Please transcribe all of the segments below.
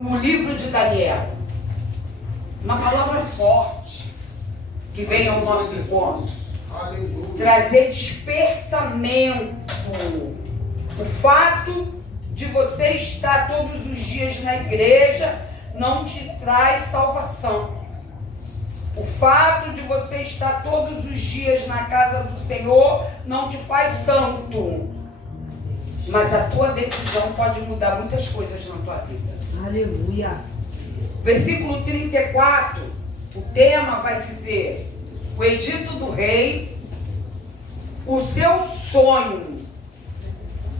O livro de Daniel, uma palavra forte que vem ao nosso encontro, trazer despertamento. O fato de você estar todos os dias na igreja não te traz salvação. O fato de você estar todos os dias na casa do Senhor não te faz santo. Mas a tua decisão pode mudar muitas coisas na tua vida. Aleluia. Versículo 34, o tema vai dizer: o edito do rei, o seu sonho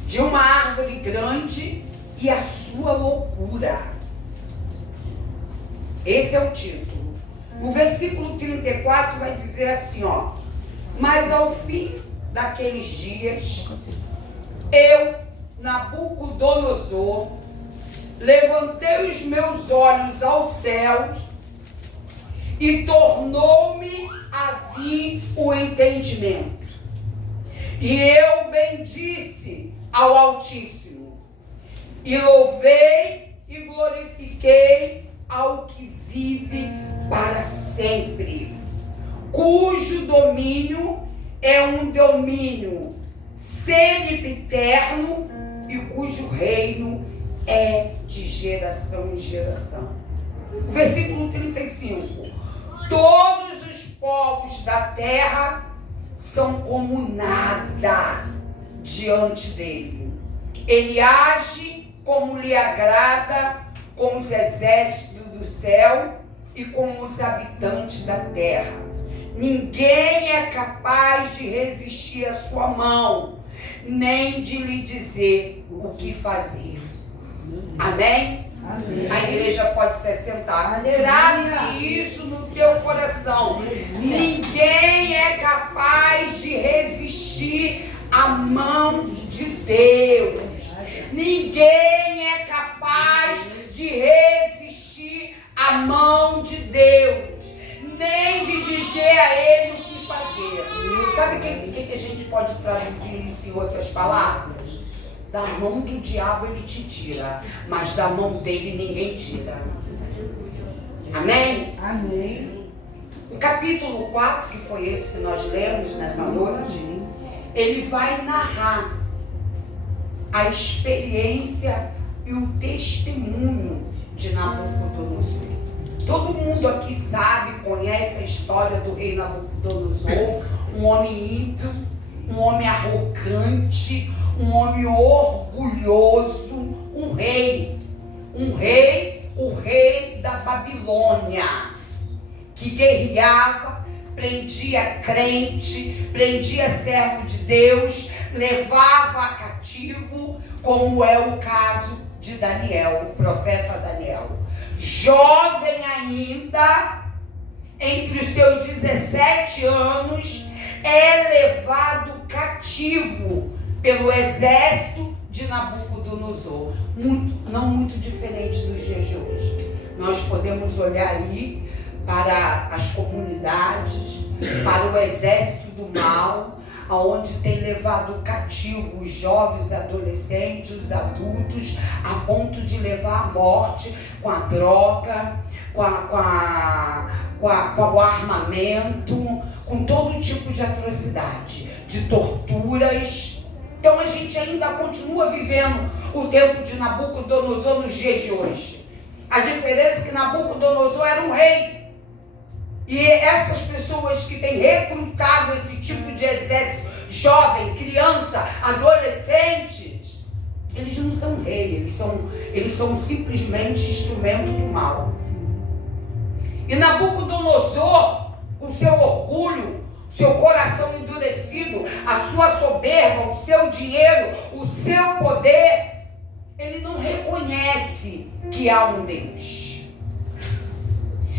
de uma árvore grande e a sua loucura. Esse é o título. O versículo 34 vai dizer assim, ó: mas ao fim daqueles dias, eu, Nabucodonosor, levantei os meus olhos aos céus e tornou-me a vir o entendimento. E eu bendisse ao Altíssimo, e louvei e glorifiquei ao que vive para sempre, cujo domínio é um domínio sempiterno e cujo reino é de geração em geração. O versículo 35. Todos os povos da terra são como nada diante dele. Ele age como lhe agrada, com os exércitos do céu e com os habitantes da terra. Ninguém é capaz de resistir à sua mão, nem de lhe dizer o que fazer. Amém? Amém. A igreja pode se assentar. Grave isso no teu coração. Ninguém é capaz de resistir à mão de Deus. Ninguém é capaz de resistir à mão de Deus, nem de dizer a ele o que fazer. Sabe o que a gente pode traduzir isso em outras palavras? Da mão do diabo ele te tira, mas da mão dele ninguém tira. Amém? Amém. O capítulo 4, que foi esse que nós lemos nessa noite, ele vai narrar a experiência e o testemunho de Nabucodonosor. Todo mundo aqui sabe, conhece a história do rei Nabucodonosor, um homem ímpio, um homem arrogante, um homem orgulhoso, o rei, o rei da Babilônia, que guerreava, prendia crente, prendia servo de Deus, levava a cativo, como é o caso de Daniel, o profeta Daniel. Jovem ainda, entre os seus 17 anos, é levado cativo pelo exército de Nabucodonosor. Não muito diferente dos dias de hoje. Nós podemos olhar aí para as comunidades, para o exército do mal, aonde tem levado cativos jovens, adolescentes, os adultos, a ponto de levar à morte com a droga, com o armamento, com todo tipo de atrocidade, de torturas. Então a gente ainda continua vivendo o tempo de Nabucodonosor nos dias de hoje. A diferença é que Nabucodonosor era um rei. E essas pessoas que têm recrutado esse tipo de exército, jovem, criança, adolescentes, eles não são reis, eles são simplesmente instrumento do mal. E Nabucodonosor, com seu orgulho, seu coração endurecido, a sua soberba, o seu dinheiro, o seu poder, ele não reconhece que há um Deus.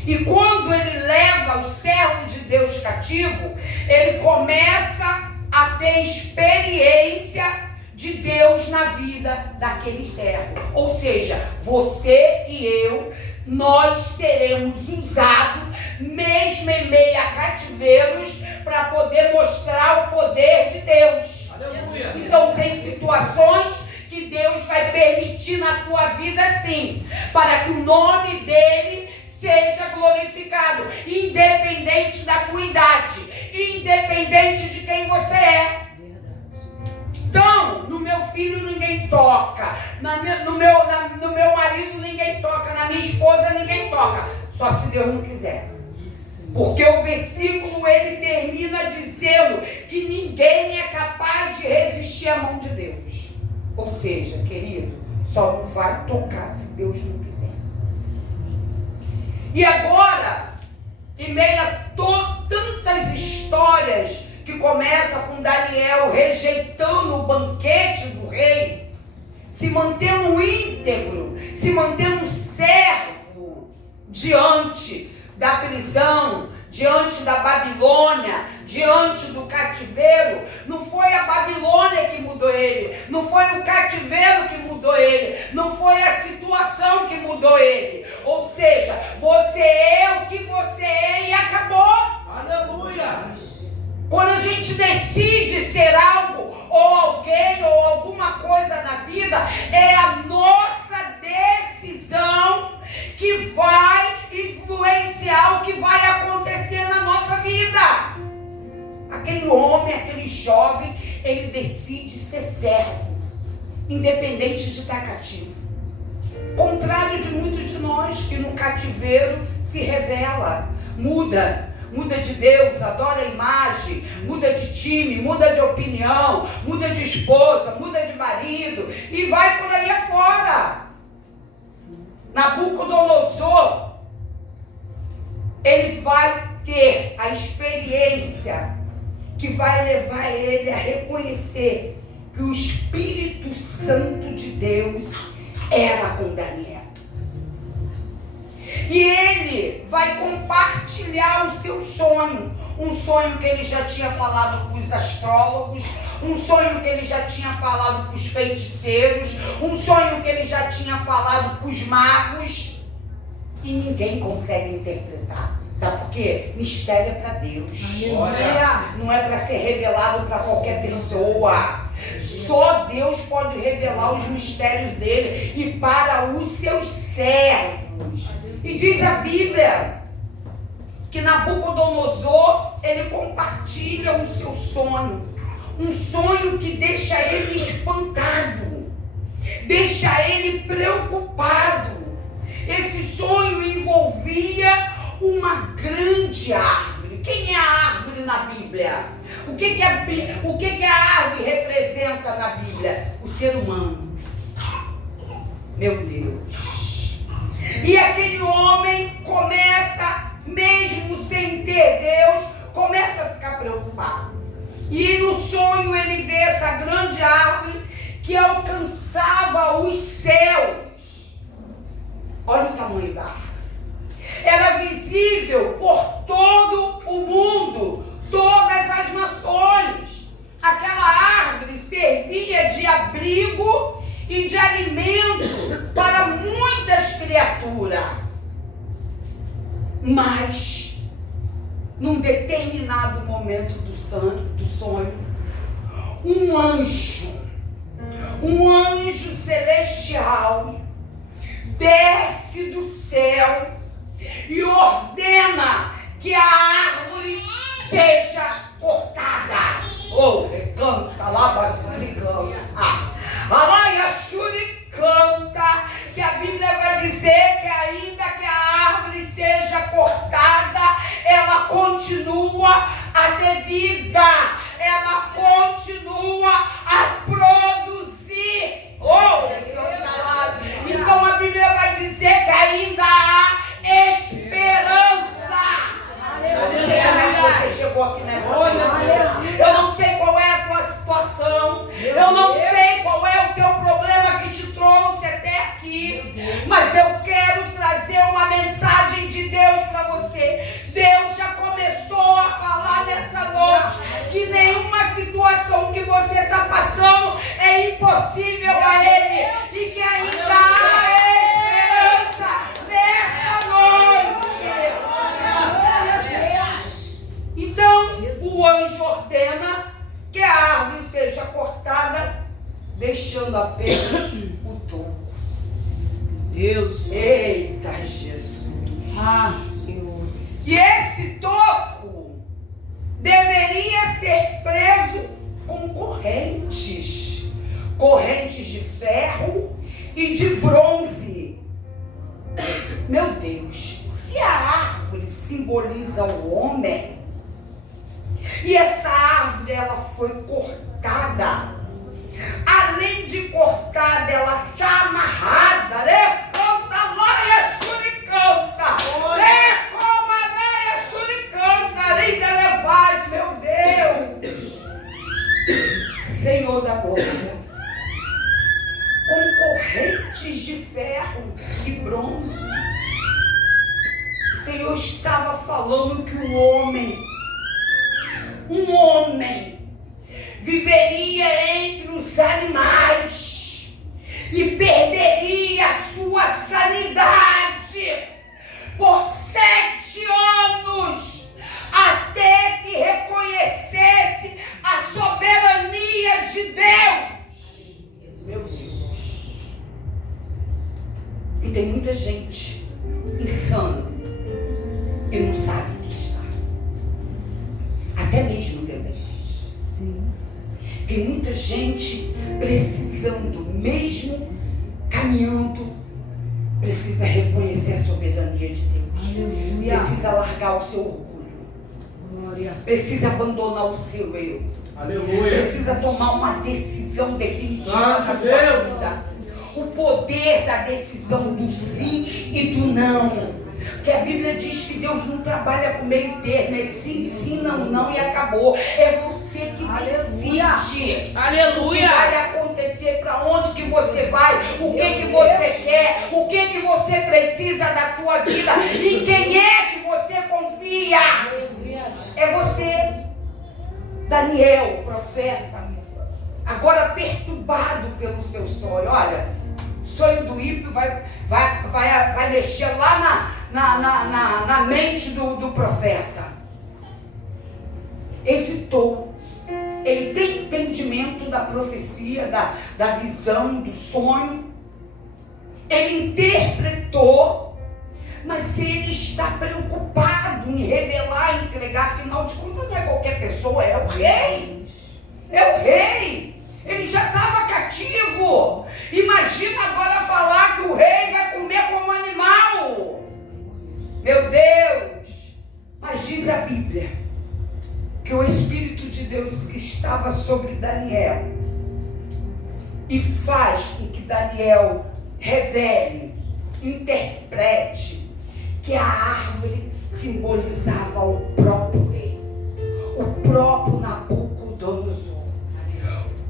E quando ele leva os servos de Deus cativo, ele começa a ter experiência de Deus na vida daquele servo. Ou seja, você e eu, nós seremos usados, mesmo em meio a cativeiros, para poder mostrar o poder de Deus. Aleluia. Então tem situações que Deus vai permitir na tua vida sim, para que o nome dele seja glorificado, independente da tua idade, independente de quem você é. Então, no meu filho ninguém toca, no meu marido ninguém toca, na minha esposa ninguém toca, só se Deus não quiser. Porque o versículo ele termina dizendo que ninguém é capaz de resistir à mão de Deus. Ou seja, querido, só não vai tocar se Deus não quiser. E agora, em meio a tantas histórias que começa com Daniel rejeitando o banquete do rei, se mantendo íntegro, se mantendo servo diante da prisão, diante da Babilônia, diante do cativeiro. Não foi a Babilônia que mudou ele, não foi o cativeiro que mudou ele, não foi a situação que mudou ele. Ou seja, você é o que você é e acabou. Aleluia! Quando a gente decide ser algo, ou alguém, ou alguma coisa na vida, é a nossa decisão que vai influenciar o que vai acontecer na nossa vida. Aquele homem, aquele jovem, ele decide ser servo, independente de estar cativo. Contrário de muitos de nós, que no cativeiro se revela, muda de Deus, adora a imagem, muda de time, muda de opinião, muda de esposa, muda de marido e vai por aí afora. Nabucodonosor, ele vai ter a experiência que vai levar ele a reconhecer que o Espírito Santo de Deus era com Daniel. E ele vai compartilhar o seu sonho, um sonho que ele já tinha falado com os astrólogos, um sonho que ele já tinha falado com os feiticeiros, um sonho que ele já tinha falado com os magos, e ninguém consegue interpretar. Sabe por quê? Mistério é para Deus. Não é para ser revelado para qualquer pessoa. Só Deus pode revelar os mistérios dele e para os seus servos. E diz a Bíblia que Nabucodonosor, ele compartilha o seu sonho. Um sonho que deixa ele espantado, deixa ele preocupado. Esse sonho envolvia uma grande árvore. Quem é a árvore na Bíblia? O que a árvore representa na Bíblia? O ser humano. Meu Deus. E aquele homem começa, mesmo sem ter Deus, começa a ficar preocupado. E no sonho ele vê essa grande árvore que alcançava os céus. Olha o tamanho da árvore. Era visível por todo o mundo, todas as nações. Aquela árvore servia de abrigo e de alimento para muitas criaturas. Mas, num determinado momento do sonho, um anjo celestial desce do céu e ordena que a árvore seja cortada. Canta lá, canta, que a Bíblia vai dizer que ainda que a árvore seja cortada, ela continua a ter vida, ela continua a produzir. Então a Bíblia vai dizer que ainda há esperança. Eu não sei como é que você chegou aqui nessa manhã. Eu não sei qual é a tua situação. Eu não sei qual é o teu Ah, Senhor. E esse toco deveria ser preso com correntes. Correntes de ferro e de bronze. Meu Deus, se a árvore simboliza o homem, e essa árvore ela foi cortada, além de cortada, ela está amarrada, né? Canta, maia, suricanta, né? Como a maia, suricanta, linda levais, meu Deus, Senhor da glória, com correntes de ferro e bronze. O Senhor estava falando que um homem viveria entre os animais e perderia a sua sanidade por 7 anos, até que reconhecesse a soberania de Deus. Meu Deus. E tem muita gente insana e não sabe que está. Até mesmo dentro da igreja. Sim. Tem muita gente precisando, mesmo caminhando, precisa reconhecer a soberania de Deus. Aleluia. Precisa largar o seu orgulho. Glória. Precisa abandonar o seu eu. Aleluia. Precisa tomar uma decisão definitiva Santo na sua Deus. vida. O poder da decisão do sim e do não. Porque a Bíblia diz que Deus não trabalha com meio termo, é sim, sim, não, não e acabou. É você que decide. Aleluia. O que vai acontecer, para onde que você vai, o que você quer, o que você precisa da tua vida, em quem é que você confia. É você, Daniel, profeta, agora perturbado pelo seu sonho. Olha, o sonho do ímpio vai mexer lá na mente do profeta. Hesitou. Ele tem entendimento da profecia, da visão, do sonho. Ele interpretou, mas ele está preocupado em revelar, entregar. Afinal de contas, não é qualquer pessoa, é o rei. É o rei. Ele já estava cativo. Imagina agora falar que o rei vai comer como animal. Meu Deus. Mas diz a Bíblia que o Espírito de Deus que estava sobre Daniel e faz com que Daniel revele, interprete que a árvore simbolizava o próprio rei, o próprio Nabucodonosor,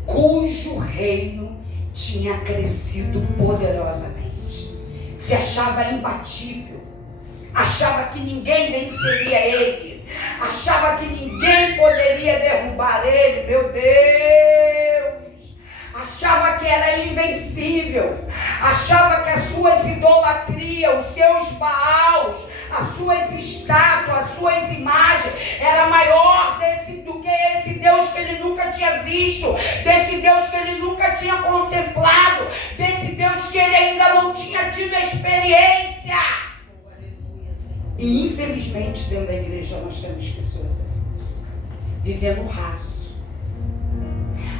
cujo reino tinha crescido poderosamente, se achava imbatível, achava que ninguém venceria ele, achava que ninguém poderia derrubar ele, meu Deus, achava que era invencível, achava que as suas idolatrias, os seus baals, as suas estátuas, as suas imagens, era maior do que esse Deus que ele nunca tinha visto, desse Deus que ele nunca tinha contemplado, desse Deus que ele ainda não tinha tido experiência. E infelizmente dentro da igreja nós temos pessoas assim, vivendo raso,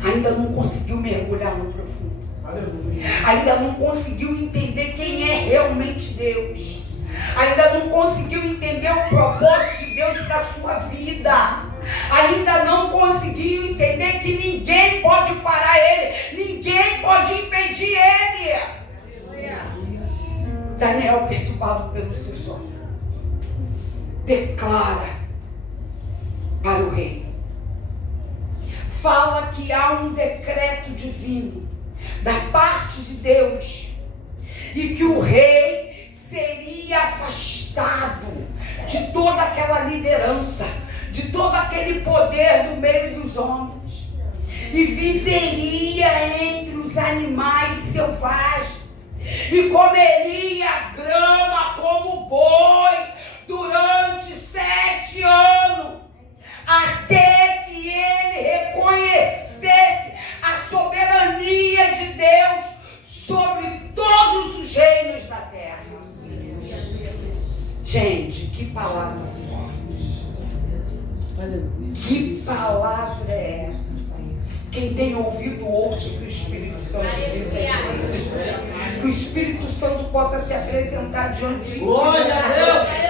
ainda não conseguiu mergulhar no profundo, ainda não conseguiu entender quem é realmente Deus, ainda não conseguiu entender o propósito de Deus para a sua vida, ainda não conseguiu entender que ninguém pode parar ele, ninguém pode impedir ele. Daniel, perturbado pelo seu sonho, declara para o rei, fala que há um decreto divino da parte de Deus e que o rei seria afastado de toda aquela liderança, de todo aquele poder do meio dos homens e viveria entre os animais selvagens e comeria grama como boi durante 7 anos, até que ele reconhecesse a soberania de Deus sobre todos os reinos da terra. Gente, que palavra forte. Aleluia. Que palavra é essa? Quem tem ouvido, ouça o que o Espírito Santo diz à igreja. Que o Espírito Santo possa se apresentar diante de ti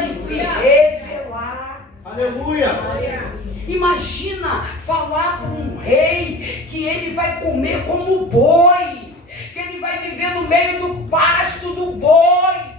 e se revelar. Aleluia. Imagina falar para um rei que ele vai comer como boi, que ele vai viver no meio do pasto do boi.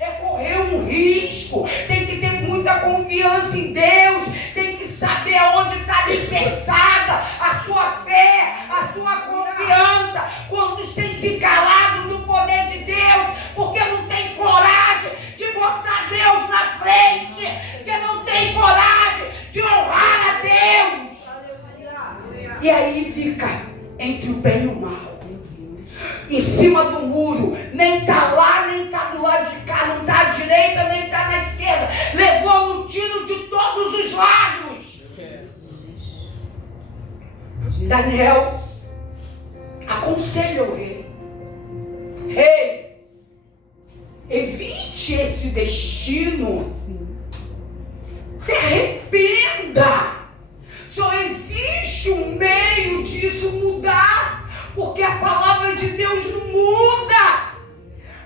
É correr um risco. Tem que ter muita confiança em Deus. Tem que saber aonde está alicerçada a sua fé, a sua confiança. Quantos têm se calado no poder de Deus porque não tem coragem de botar Deus na frente, que não tem coragem de honrar a Deus. E aí fica entre o bem e o mal, em cima do muro, nem está lá, nem está do lado de cá, não está à direita, nem está na esquerda, levando tiro de todos os lados. Daniel aconselha o rei: rei, evite esse destino, se arrependa. Só existe um meio disso mudar, porque a palavra de Deus não muda,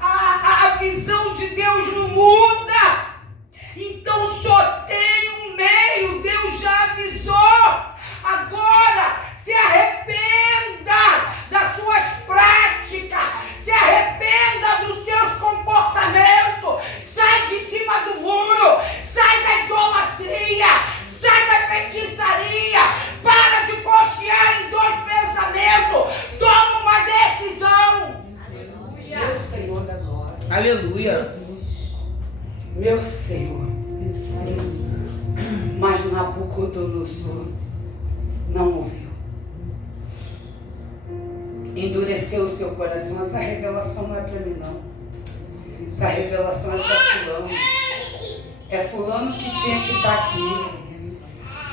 a visão de Deus não muda. Então só tem um meio, Deus já avisou. Agora se arrependa das suas práticas, se arrependa dos seus comportamentos, sai de cima do muro, sai da idolatria, sai da feitiçaria, para de cochear em dois pensamentos, toma uma decisão. Aleluia. Meu Senhor da glória. Aleluia. Meu Senhor. Mas Nabucodonosor não ouviu. Endureceu o seu coração. Essa revelação não é para mim, não. Essa revelação é para fulano. É fulano que tinha que estar aqui.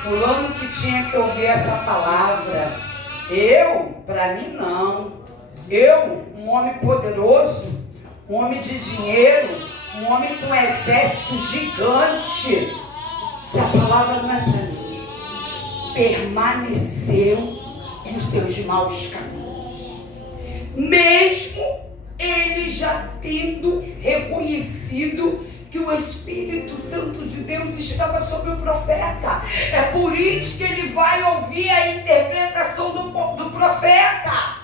Fulano que tinha que ouvir essa palavra. Eu, para mim, não. Eu, um homem poderoso, um homem de dinheiro, um homem com um exército gigante. Essa palavra não é para mim. Permaneceu nos seus maus caminhos. Mesmo ele já tendo reconhecido que o Espírito Santo de Deus estava sobre o profeta. É por isso que ele vai ouvir a interpretação do profeta.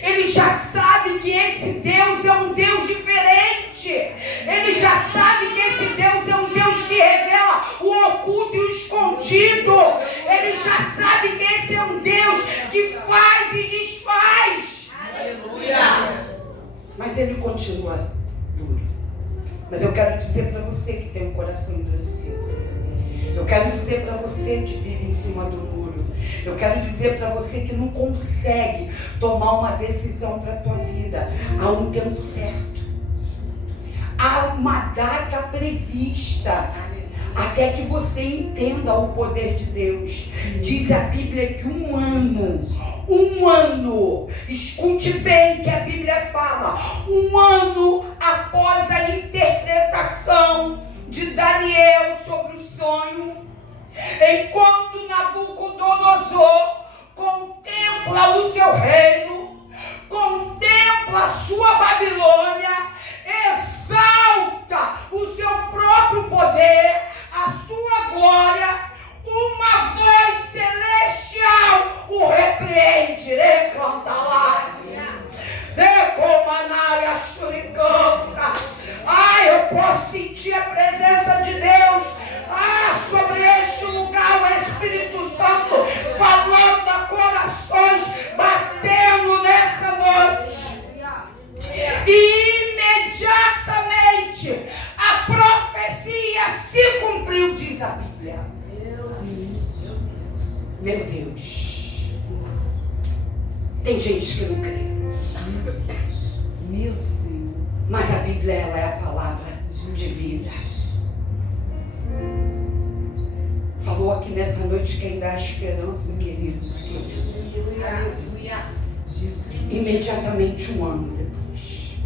Ele já sabe que esse Deus é um Deus diferente. Ele já sabe que esse Deus é um Deus que revela o oculto e o escondido. Ele já sabe que esse é um Deus que faz e desfaz. Aleluia! Mas ele continua duro. Mas eu quero dizer para você que tem um coração endurecido. Eu quero dizer para você que vive em cima do muro. Eu quero dizer para você que não consegue tomar uma decisão para a tua vida. Há um tempo certo. Há uma data prevista. Até que você entenda o poder de Deus. Diz a Bíblia que um ano, escute bem que a Bíblia fala, um ano após a interpretação de Daniel sobre o sonho, enquanto Nabucodonosor contempla o seu reino, contempla a sua Babilônia, exalta o seu próprio poder, a sua glória, uma voz celestial o repreende. Recanta lá. Ai, eu posso sentir a presença de Deus. Sobre este lugar, o Espírito Santo falando a corações, batendo nessa noite. E imediatamente a profecia se cumpriu, diz a Bíblia. Meu Deus. Tem gente que não crê. Meu Senhor. Mas a Bíblia, ela é a palavra de vida. Falou aqui nessa noite quem dá esperança, queridos. Imediatamente um ano depois.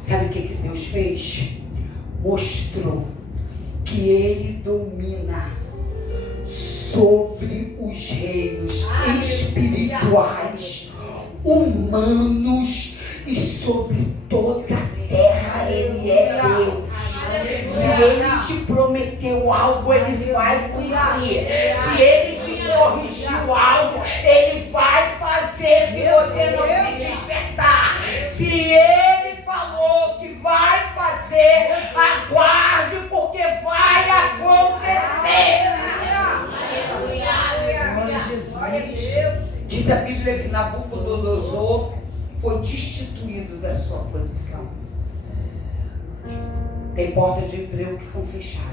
Sabe o que Deus fez? mostrou que ele domina sobre os reinos espirituais, humanos e sobre toda a terra. Ele é Deus. Se ele te prometeu algo, ele vai cumprir. Se ele te corrigiu algo, ele vai fazer, se você não se despertar. Se ele falou que vai fazer, aguarde, porque vai acontecer. Diz a Bíblia que Nabucodonosor foi destituído da sua posição. Tem portas de emprego que são fechadas.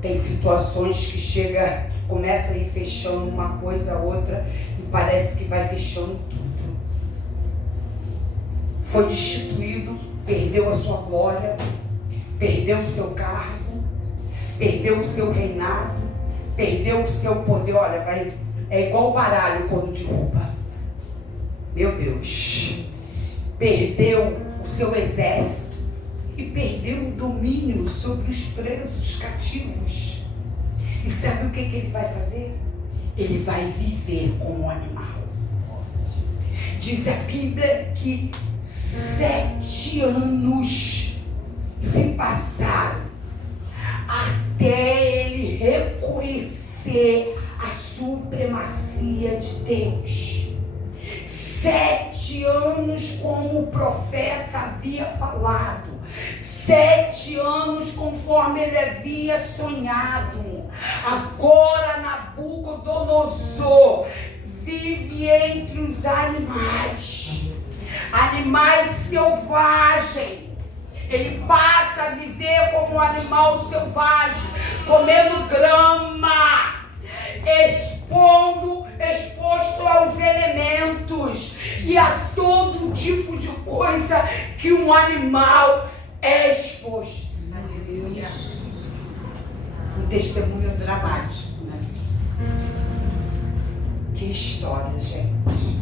Tem situações que começa a ir fechando uma coisa, outra, e parece que vai fechando tudo. Foi destituído, perdeu a sua glória, perdeu o seu cargo, perdeu o seu reinado, perdeu o seu poder. Olha, é igual o baralho quando derruba. Meu Deus. Perdeu o seu exército e perdeu o domínio sobre os presos cativos. E sabe o que ele vai fazer? Ele vai viver como um animal. Diz a Bíblia que 7 anos se passaram até ele reconhecer a supremacia de Deus. 7 anos, como o profeta havia falado. 7 anos, conforme ele havia sonhado. Agora Nabucodonosor vive entre os animais. Animais selvagens. Ele passa a viver como um animal selvagem, comendo grama, exposto aos elementos e a todo tipo de coisa que um animal é exposto. Aleluia. Um testemunho dramático, né? Que história, gente.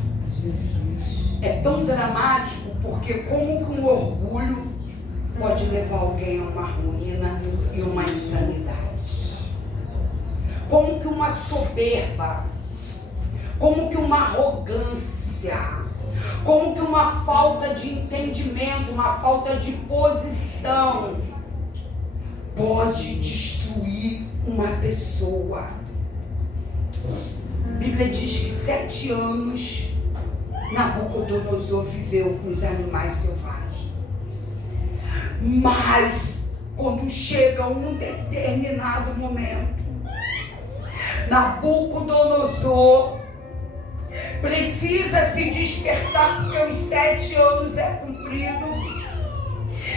É tão dramático porque como que um orgulho pode levar alguém a uma ruína e uma insanidade. Como que uma soberba, como que uma arrogância, como que uma falta de entendimento, uma falta de posição pode destruir uma pessoa. A Bíblia diz que 7 anos Nabucodonosor viveu com os animais selvagens. Mas quando chega um determinado momento, Nabucodonosor precisa se despertar porque os 7 anos é cumprido.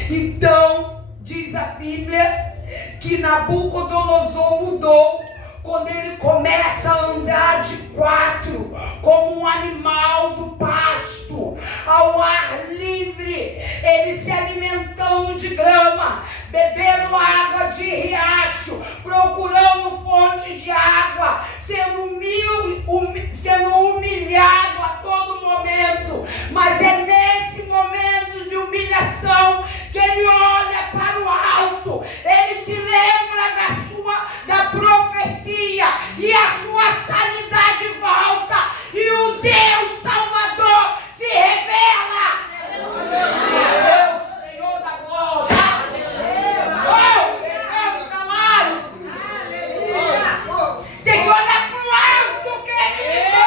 Então, diz a Bíblia que Nabucodonosor mudou quando ele começa a andar de 4, como um animal do pasto, ao ar livre, ele se alimentando de grama, bebendo água de riacho, procurando fontes de água, sendo humilhado a todo momento. Mas é nesse momento de humilhação que ele olha para o alto, ele se lembra da profecia e a sua sanidade volta e o Deus Salvador se revela. Deus, Senhor da glória. Tem que olhar para o alto, querido.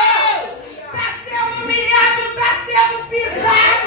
Está sendo humilhado, está sendo pisado.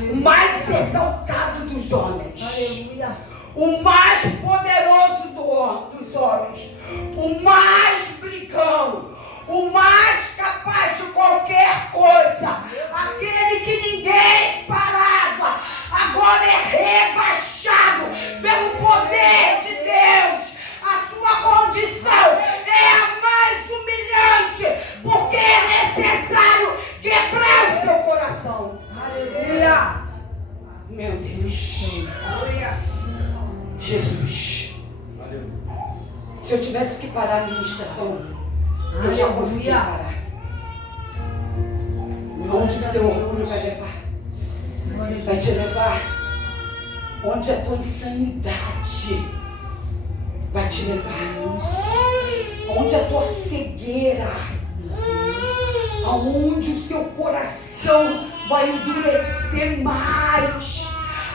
o mais exaltado dos homens, Aleluia. o mais poderoso dos homens, o mais brigão, o mais capaz de qualquer coisa, aquele que ninguém parava, agora é rebaixado pelo poder de Deus. A sua condição é a mais humilhante, porque é necessário quebrar o seu coração. Aleluia. Meu Deus. Jesus. Se eu tivesse que parar a ministração, eu já conseguia parar. Onde o teu orgulho vai levar? Vai te levar onde a tua insanidade vai te levar, onde a tua cegueira, aonde o seu coração vai endurecer mais,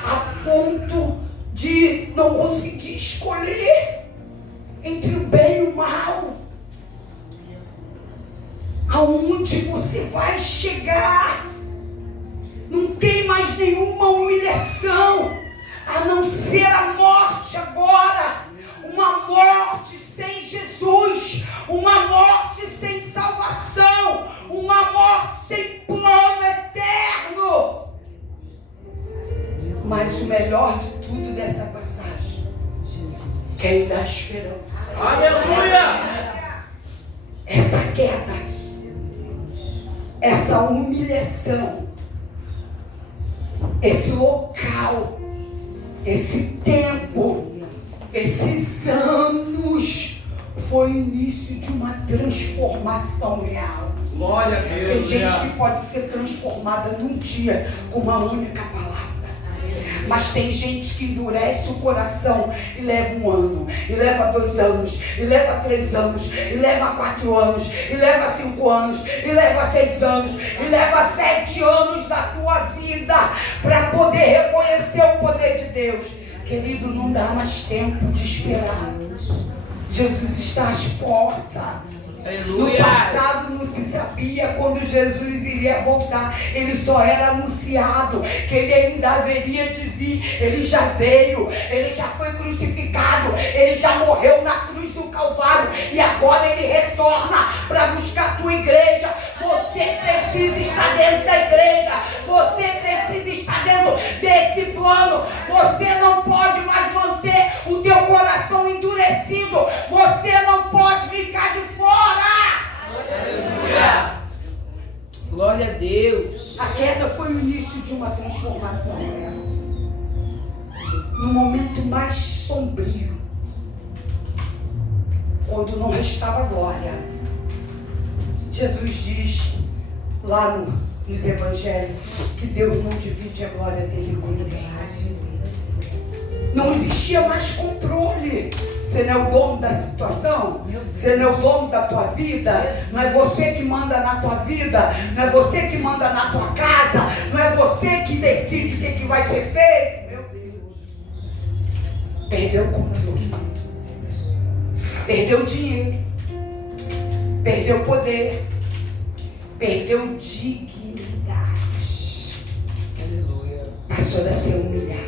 a ponto de não conseguir escolher entre o bem e o mal. Aonde você vai chegar? Não tem mais nenhuma humilhação, a não ser a morte agora. Uma morte sem Jesus, uma morte sem salvação, uma morte sem plano eterno. Mas o melhor de tudo dessa passagem, quem dá esperança. Aleluia! Essa queda, essa humilhação, esse local, esse tempo, esses anos, foi o início de uma transformação real. Glória a Deus. Tem gente que pode ser transformada num dia com uma única palavra. Mas tem gente que endurece o coração e leva 1 ano, e leva 2 anos, e leva 3 anos, e leva 4 anos, e leva 5 anos, e leva 6 anos, e leva 7 anos da tua vida para poder reconhecer o poder de Deus. Querido, não dá mais tempo de esperar. Jesus está às portas. Aleluia. No passado não se sabia quando Jesus iria voltar. Ele só era anunciado que ele ainda haveria de vir. Ele já veio, ele já foi crucificado, ele já morreu na cruz do Calvário e agora ele retorna para buscar a tua igreja. Você precisa estar dentro da igreja, você precisa estar dentro desse plano. Você não pode mais manter o teu coração endurecido, você não pode ficar de fora. Aleluia. Glória a Deus. A queda foi o início de uma transformação, né? No momento mais sombrio, quando não restava glória, Jesus diz lá nos evangelhos que Deus não divide a glória dele com ninguém. Não existia mais controle. Você não é o dono da situação, você não é o dono da tua vida, não é você que manda na tua vida, não é você que manda na tua casa, não é você que decide o que vai ser feito. Meu Deus, perdeu o controle, perdeu o dinheiro, perdeu o poder, perdeu dignidade. Aleluia. Passou a ser humilhado,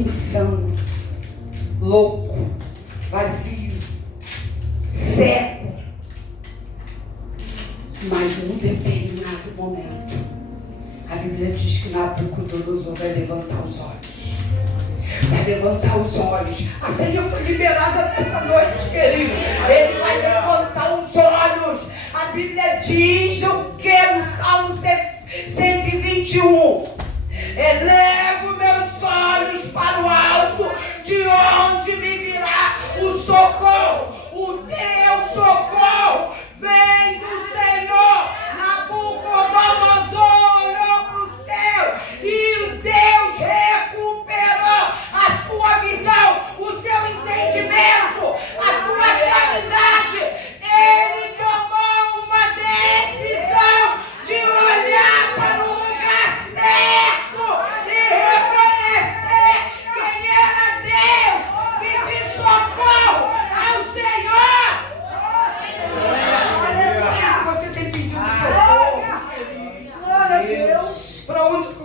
insano, louco, vazio, cego. Mas num determinado momento, a Bíblia diz que Nabucodonosor vai levantar os olhos. Vai levantar os olhos. A senha foi liberada nessa noite, querido. Ele vai levantar os olhos. A Bíblia diz o que no Salmo 121? Elevo meus olhos para o alto, de onde me virá o socorro. O teu socorro vem do Senhor. Nabucodonosor olhou para o céu e Deus recuperou a sua visão, o seu entendimento, a sua sanidade. Ele tomou uma decisão de olhar para o lugar certo e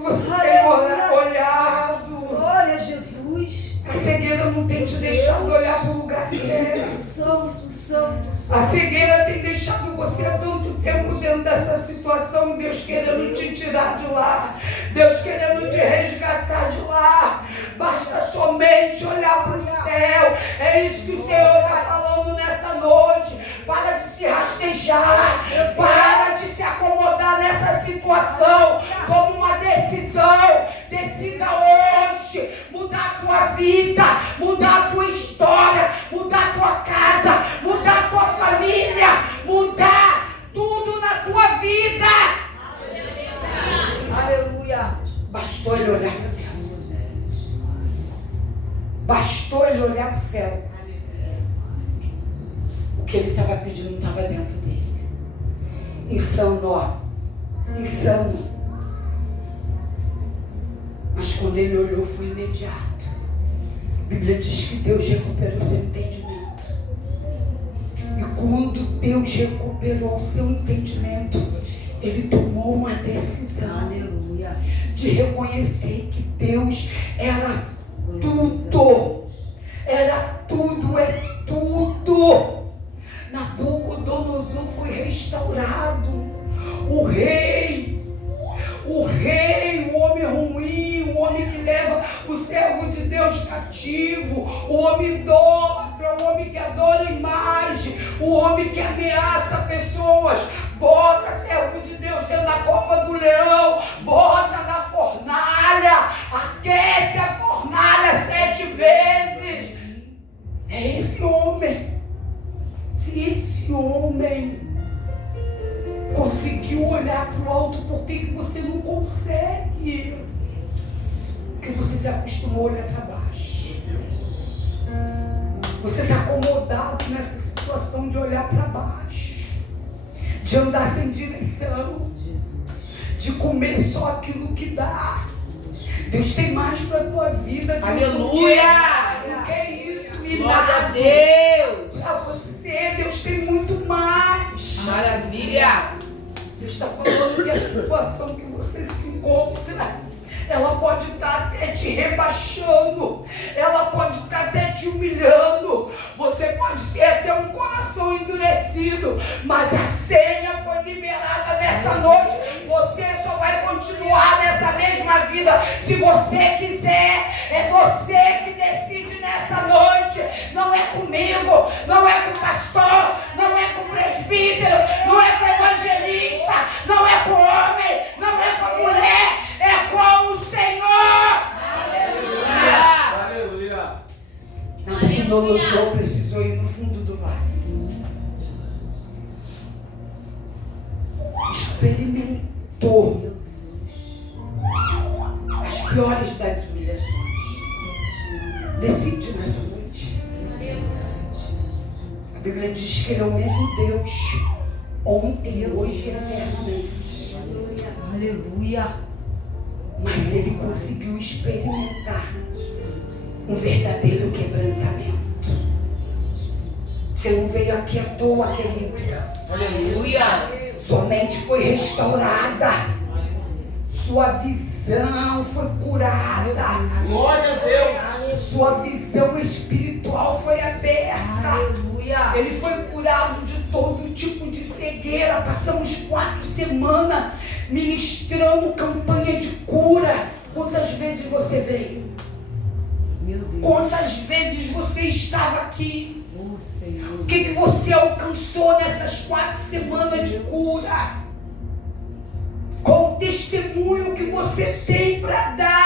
você tem olhado. Glória a Jesus. A cegueira não tem te deixado olhar para o lugar certo. Santo, santo, A santo. cegueira tem deixado você há tanto tempo dentro dessa situação. Deus querendo te tirar de lá. Deus querendo te resgatar de lá. Basta somente olhar para o céu. É isso que o Senhor está falando nessa noite. Para de se rastejar. Para de se acomodar nessa situação. Toma uma decisão. Decida hoje mudar a tua vida, mudar a tua história, mudar a tua casa, mudar a tua família, mudar tudo na tua vida. Aleluia. Bastou ele olhar para o céu. Bastou ele olhar para o céu. O que ele estava pedindo não estava dentro dele. Insano, ó. Insano. Mas quando ele olhou, foi imediato. A Bíblia diz que Deus recuperou seu entendimento. E quando Deus recuperou o seu entendimento, ele tomou uma decisão. Aleluia. De reconhecer que Deus era tudo. Era tudo, é tudo. Nabucodonosor foi restaurado. O rei, o homem ruim, o homem que leva o servo de Deus cativo, o homem idólatra, o homem que adora imagem, o homem que ameaça pessoas, bota servo de Deus dentro da cova do leão, bota na fornalha, aquece a fornalha 7 vezes. É esse homem. Se esse homem conseguiu olhar para o alto, por que você não consegue? Porque você se acostumou a olhar para baixo. Você está acomodado nessa situação de olhar para baixo, de andar sem direção, de comer só aquilo que dá. Deus tem mais para a tua vida. Deus Aleluia! Não quer isso, me Glória a dá. Deus! Para você, Deus tem muito mais. Maravilha! Deus está falando que a situação que você se encontra, ela pode estar até te rebaixando, ela pode estar até te humilhando, você pode ter até um coração endurecido, mas a senha foi liberada nessa noite. Você só vai continuar nessa mesma vida se você quiser. É você que decide nessa noite. Não é comigo, não é com o pastor, não é com o presbítero, não é com o evangelista, não é com o homem, não é com a mulher, é com o Senhor. Aleluia. Nabucodonosor precisou ir no fundo do vazio. Experimentou as piores das humilhações. Decide nessa noite. A Bíblia diz que Ele é o mesmo Deus, ontem, hoje e eternamente. Aleluia. Mas ele conseguiu experimentar um verdadeiro quebrantamento. Você não veio aqui à toa, querido. Aleluia! Sua mente foi restaurada. Sua visão foi curada. Glória a Deus. Sua visão espiritual foi aberta. Aleluia. Ele foi curado de todo tipo de cegueira. Passamos 4 semanas ministrando campanha de cura. Quantas vezes você veio? Meu Deus. Quantas vezes você estava aqui? Oh, Senhor. O que você alcançou nessas 4 semanas de cura? Qual o testemunho que você tem para dar?